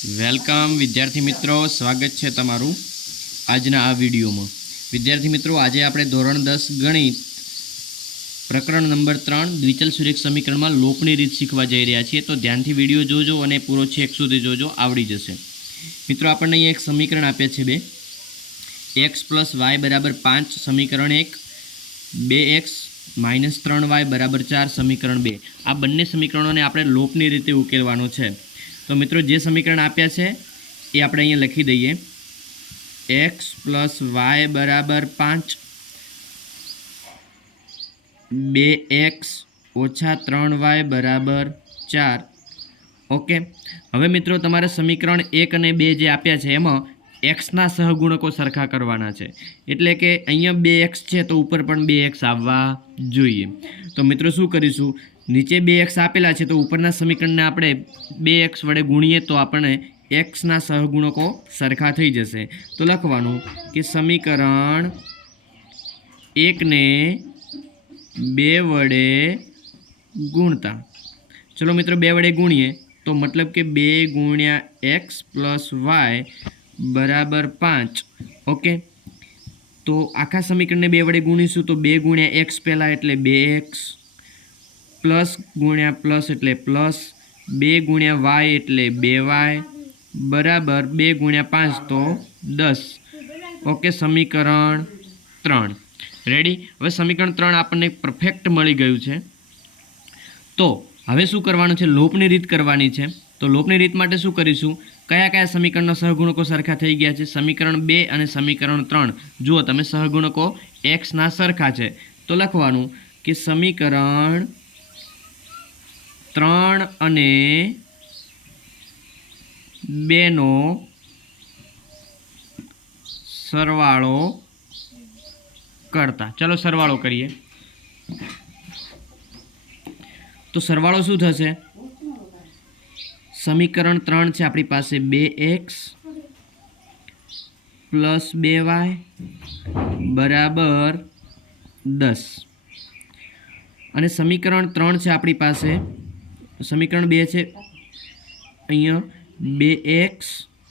Welcome વિદ્યાર્થી મિત્રો, સ્વાગત છે તમારું આજના આ વિડીયોમાં। વિદ્યાર્થી મિત્રો, આજે આપણે ધોરણ 10 ગણિત પ્રકરણ નંબર 3 દ્વિચલ સુરેખ સમીકરણમાં લોપની રીત શીખવા જઈ રહ્યા છીએ। તો ધ્યાનથી વિડીયો જોજો અને પૂરો છેક સુધી જોજો, આવડી જશે। મિત્રો, આપણને અહીંયા એક સમીકરણ આપ્યા છે, 2x + y = 5 સમીકરણ 1, 2x - 3y = 4 સમીકરણ 2। આ બંને સમીકરણોને આપણે લોપની રીતે ઉકેલવાનો છે। તો મિત્રો, જે સમીકરણ આપ્યા છે એ આપણે અહીંયા લખી દઈએ। x + y = 5, 2x - 3y = 4। Okay, હવે મિત્રો તમારે સમીકરણ 1 અને 2 જે આપ્યા છે એમાં એક્સના સહગુણકો સરખા કરવાના છે। એટલે કે અહીંયા 2x છે તો ઉપર પણ 2x આવવા જોઈએ। તો મિત્રો શું કરીશું, નીચે 2x આપેલા છે તો ઉપરના સમીકરણને આપણે 2x વડે ગુણીએ તો આપણે xના સહગુણકો સરખા થઈ જશે। તો લખવાનું કે સમીકરણ 1 ને 2 વડે ગુણતા, ચલો મિત્રો 2 વડે ગુણીએ તો મતલબ કે 2 × x + y = 5। ઓકે, તો આખા સમીકરણને 2 વડે ગુણીશું તો 2 × x પહેલાં એટલે 2x, પ્લસ ગુણ્યા પ્લસ એટલે પ્લસ, 2 × y એટલે 2y બરાબર 2 × 5 તો 10। ઓકે, સમીકરણ 3 રેડી। હવે સમીકરણ 3 આપણને પરફેક્ટ મળી ગયું છે। તો હવે શું કરવાનું છે, લોપની રીત કરવાની છે। તો લોપની રીત માટે શું કરીશું, કયા કયા સમીકરણના સહગુણકો સરખા થઈ ગયા છે, સમીકરણ 2 અને સમીકરણ 3 જુઓ તમે, સહગુણકો xના સરખા છે। તો લખવાનું કે સમીકરણ 3 અને 2 નો સરવાળો કરતા, ચલો સરવાળો કરીએ। તો સરવાળો શું થશે, સમીકરણ 3 છે આપણી પાસે 2x + 2y = 10, અને સમીકરણ 3 છે આપણી પાસે, સમીકરણ 2 છે અહીંયા 2x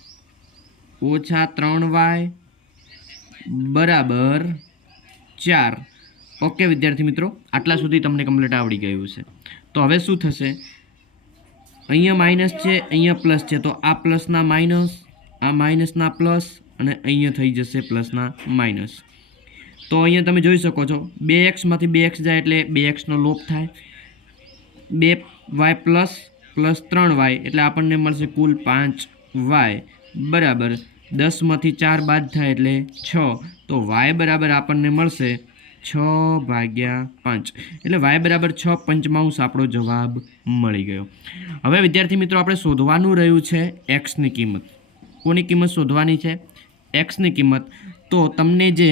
- 3y = 4। ઓકે વિદ્યાર્થી મિત્રો, આટલા સુધી તમને કમ્પ્લીટ આવડી ગયું છે। તો હવે શું થશે, અહીંયા માઇનસ છે, અહીંયા પ્લસ છે, તો આ પ્લસના માઇનસ, આ માઇનસના પ્લસ, અને અહીંયા થઈ જશે પ્લસના માઇનસ। તો અહીંયા તમે જોઈ શકો છો 2x માંથી 2x જાય એટલે 2x નો લોપ થાય, 2y + 3y એટલે આપણને મળશે કુલ 5y બરાબર 10 માંથી 4 બાદ થાય એટલે 6, તો y બરાબર આપણને મળશે 6/5, એટલે y બરાબર 6/5 આપણો જવાબ મળી ગયો। હવે વિદ્યાર્થી મિત્રો, આપણે શોધવાનું રહ્યું છે xની કિંમત। કોની કિંમત શોધવાની છે, xની કિંમત। તો તમને જે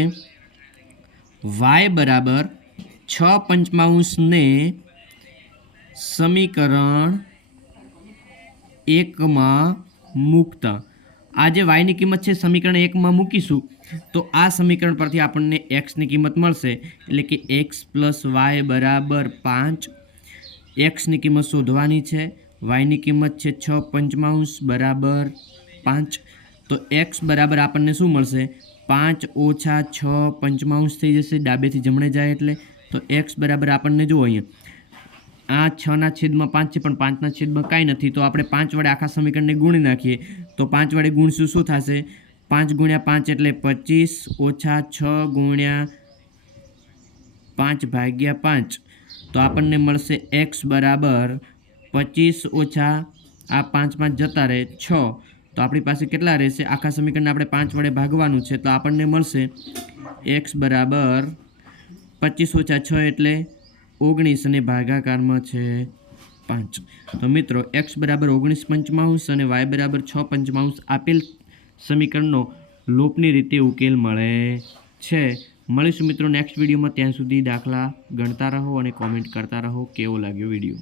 y બરાબર 6/5 ને સમીકરણ 1 માં મૂકતા, આ જે y ની કિંમત છે સમીકરણ 1 માં મૂકીશું તો આ સમીકરણ પરથી આપણને xની કિંમત મળશે। એટલે કે x + y = 5, xની કિંમત શોધવાની છે, yની કિંમત છે 6/5 = 5। તો x બરાબર આપણને શું મળશે, 5 - 6/5 થઈ જશે, ડાબેથી જમણે જાય એટલે। તો x બરાબર આપણને જુઓ અહીંયા આ 6ના છેદમાં 5 છે, પણ 5ના છેદમાં કાંઈ નથી, તો આપણે 5 વડે આખા સમીકરણને ગુણી નાખીએ તો 5 વડે ગુણશું શું થશે, 5 × 5 એટલે 25 ઓછા 6 × 5/5, તો આપણને મળશે x બરાબર 25 ઓછા આ 5 જતા રહે 6, તો આપણી પાસે કેટલા રહેશે, આખા સમીકરણને આપણે 5 વડે ભાગવાનું છે, તો આપણને મળશે x બરાબર 25 ઓછા 6 એટલે 19 અને ભાગાકારમાં છે 5। તો મિત્રો x બરાબર 19/5 અને y બરાબર 6/5 આપેલ સમીકરણનો લોપની રીતે ઉકેલ મળે છે। મળીશું મિત્રો નેક્સ્ટ વિડીયોમાં, ત્યાં સુધી દાખલા ગણતા રહો અને કોમેન્ટ કરતા રહો કેવો લાગ્યો વિડીયો।